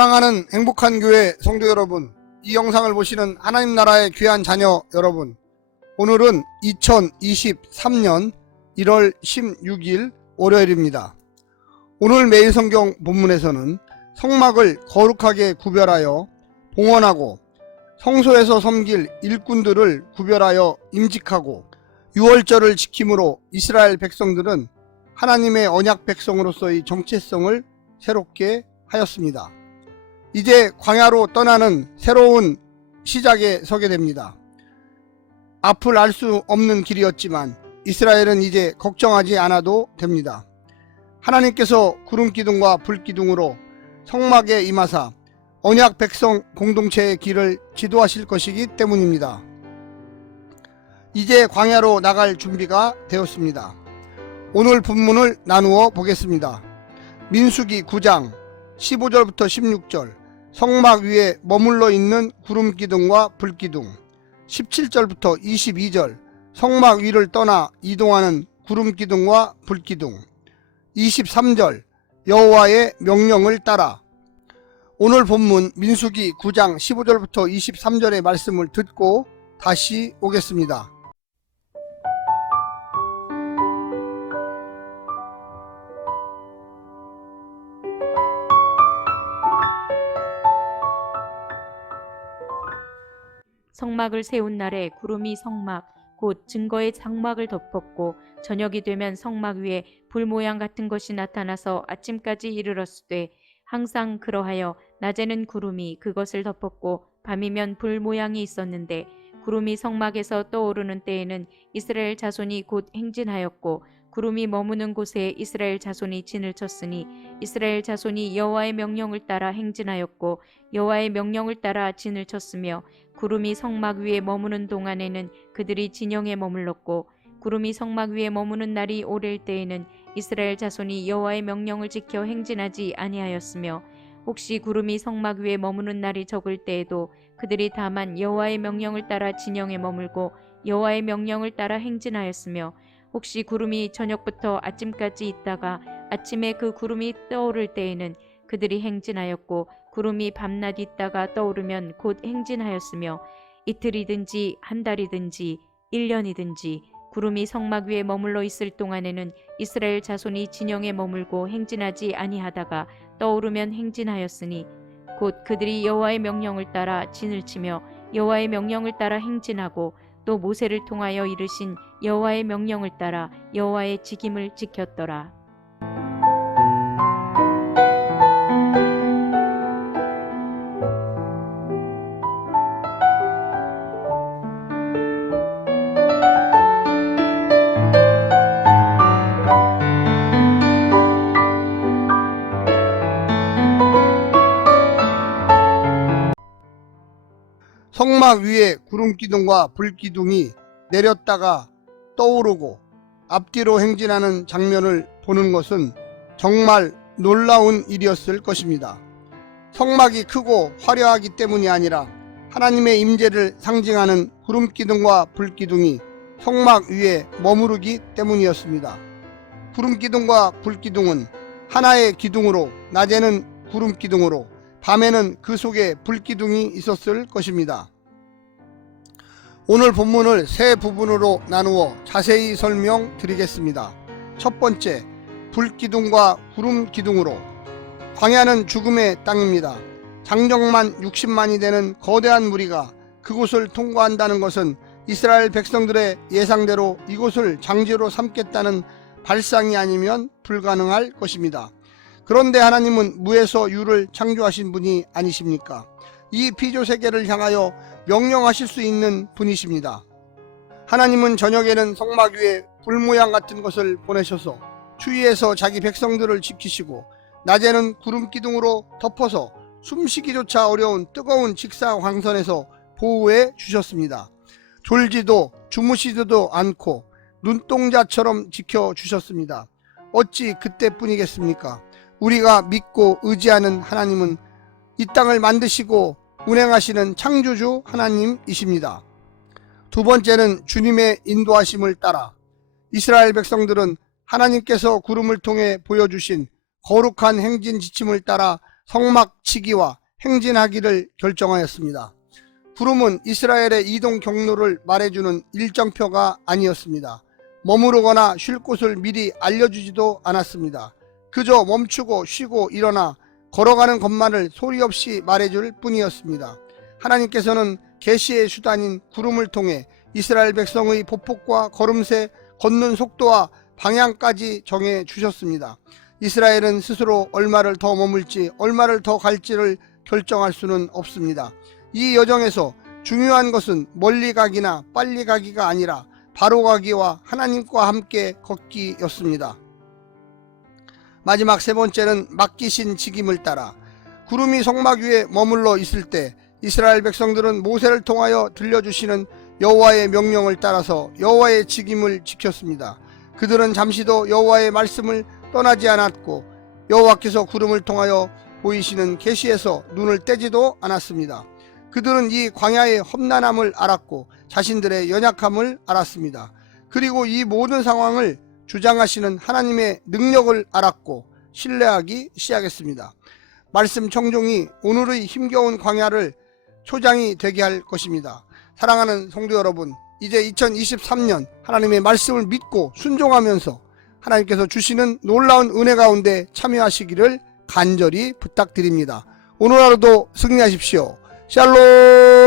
사랑하는 행복한 교회 성도 여러분, 이 영상을 보시는 하나님 나라의 귀한 자녀 여러분, 오늘은 2023년 1월 16일 월요일입니다. 오늘 매일 성경 본문에서는 성막을 거룩하게 구별하여 봉헌하고 성소에서 섬길 일꾼들을 구별하여 임직하고 유월절을 지킴으로 이스라엘 백성들은 하나님의 언약 백성으로서의 정체성을 새롭게 하였습니다. 이제 광야로 떠나는 새로운 시작에 서게 됩니다. 앞을 알 수 없는 길이었지만 이스라엘은 이제 걱정하지 않아도 됩니다. 하나님께서 구름기둥과 불기둥으로 성막에 임하사 언약 백성 공동체의 길을 지도하실 것이기 때문입니다. 이제 광야로 나갈 준비가 되었습니다. 오늘 본문을 나누어 보겠습니다. 민수기 9장 15절부터 16절, 성막 위에 머물러 있는 구름기둥과 불기둥, 17절부터 22절, 성막 위를 떠나 이동하는 구름기둥과 불기둥, 23절, 여호와의 명령을 따라. 오늘 본문 민수기 9장 15절부터 23절의 말씀을 듣고 다시 오겠습니다. 성막을 세운 날에 구름이 성막 곧 증거의 장막을 덮었고 저녁이 되면 성막 위에 불 모양 같은 것이 나타나서 아침까지 이르렀으되 항상 그러하여 낮에는 구름이 그것을 덮었고 밤이면 불 모양이 있었는데 구름이 성막에서 떠오르는 때에는 이스라엘 자손이 곧 행진하였고 구름이 머무는 곳에 이스라엘 자손이 진을 쳤으니 이스라엘 자손이 여호와의 명령을 따라 행진하였고 여호와의 명령을 따라 진을 쳤으며 구름이 성막 위에 머무는 동안에는 그들이 진영에 머물렀고 구름이 성막 위에 머무는 날이 오를 때에는 이스라엘 자손이 여호와의 명령을 지켜 행진하지 아니하였으며 혹시 구름이 성막 위에 머무는 날이 적을 때에도 그들이 다만 여호와의 명령을 따라 진영에 머물고 여호와의 명령을 따라 행진하였으며 혹시 구름이 저녁부터 아침까지 있다가 아침에 그 구름이 떠오를 때에는 그들이 행진하였고 구름이 밤낮 있다가 떠오르면 곧 행진하였으며 이틀이든지 한 달이든지 1년이든지 구름이 성막 위에 머물러 있을 동안에는 이스라엘 자손이 진영에 머물고 행진하지 아니하다가 떠오르면 행진하였으니 곧 그들이 여호와의 명령을 따라 진을 치며 여호와의 명령을 따라 행진하고 또 모세를 통하여 이르신 여호와의 명령을 따라 여호와의 직임을 지켰더라. 성막 위에 구름기둥과 불기둥이 내렸다가 떠오르고 앞뒤로 행진하는 장면을 보는 것은 정말 놀라운 일이었을 것입니다. 성막이 크고 화려하기 때문이 아니라 하나님의 임재를 상징하는 구름기둥과 불기둥이 성막 위에 머무르기 때문이었습니다. 구름기둥과 불기둥은 하나의 기둥으로 낮에는 구름기둥으로 밤에는 그 속에 불기둥이 있었을 것입니다. 오늘 본문을 세 부분으로 나누어 자세히 설명드리겠습니다. 첫 번째, 불기둥과 구름기둥으로. 광야는 죽음의 땅입니다. 장정만 60만이 되는 거대한 무리가 그곳을 통과한다는 것은 이스라엘 백성들의 예상대로 이곳을 장지로 삼겠다는 발상이 아니면 불가능할 것입니다. 그런데 하나님은 무에서 유를 창조하신 분이 아니십니까? 이 피조세계를 향하여 명령하실 수 있는 분이십니다. 하나님은 저녁에는 성막 위에 불모양 같은 것을 보내셔서 추위에서 자기 백성들을 지키시고 낮에는 구름기둥으로 덮어서 숨쉬기조차 어려운 뜨거운 직사광선에서 보호해 주셨습니다. 졸지도 주무시지도 않고 눈동자처럼 지켜주셨습니다. 어찌 그때뿐이겠습니까? 우리가 믿고 의지하는 하나님은 이 땅을 만드시고 운행하시는 창조주 하나님이십니다. 두 번째는 주님의 인도하심을 따라. 이스라엘 백성들은 하나님께서 구름을 통해 보여주신 거룩한 행진 지침을 따라 성막치기와 행진하기를 결정하였습니다. 구름은 이스라엘의 이동 경로를 말해주는 일정표가 아니었습니다. 머무르거나 쉴 곳을 미리 알려주지도 않았습니다. 그저 멈추고 쉬고 일어나 걸어가는 것만을 소리 없이 말해줄 뿐이었습니다. 하나님께서는 계시의 수단인 구름을 통해 이스라엘 백성의 보폭과 걸음새, 걷는 속도와 방향까지 정해 주셨습니다. 이스라엘은 스스로 얼마를 더 머물지 얼마를 더 갈지를 결정할 수는 없습니다. 이 여정에서 중요한 것은 멀리 가기나 빨리 가기가 아니라 바로 가기와 하나님과 함께 걷기였습니다. 마지막 세 번째는 맡기신 직임을 따라 구름이 성막 위에 머물러 있을 때 이스라엘 백성들은 모세를 통하여 들려주시는 여호와의 명령을 따라서 여호와의 직임을 지켰습니다. 그들은 잠시도 여호와의 말씀을 떠나지 않았고 여호와께서 구름을 통하여 보이시는 계시에서 눈을 떼지도 않았습니다. 그들은 이 광야의 험난함을 알았고 자신들의 연약함을 알았습니다. 그리고 이 모든 상황을 주장하시는 하나님의 능력을 알았고 신뢰하기 시작했습니다. 말씀 청종이 오늘의 힘겨운 광야를 초장이 되게 할 것입니다. 사랑하는 성도 여러분, 이제 2023년 하나님의 말씀을 믿고 순종하면서 하나님께서 주시는 놀라운 은혜 가운데 참여하시기를 간절히 부탁드립니다. 오늘 하루도 승리하십시오. 샬롬.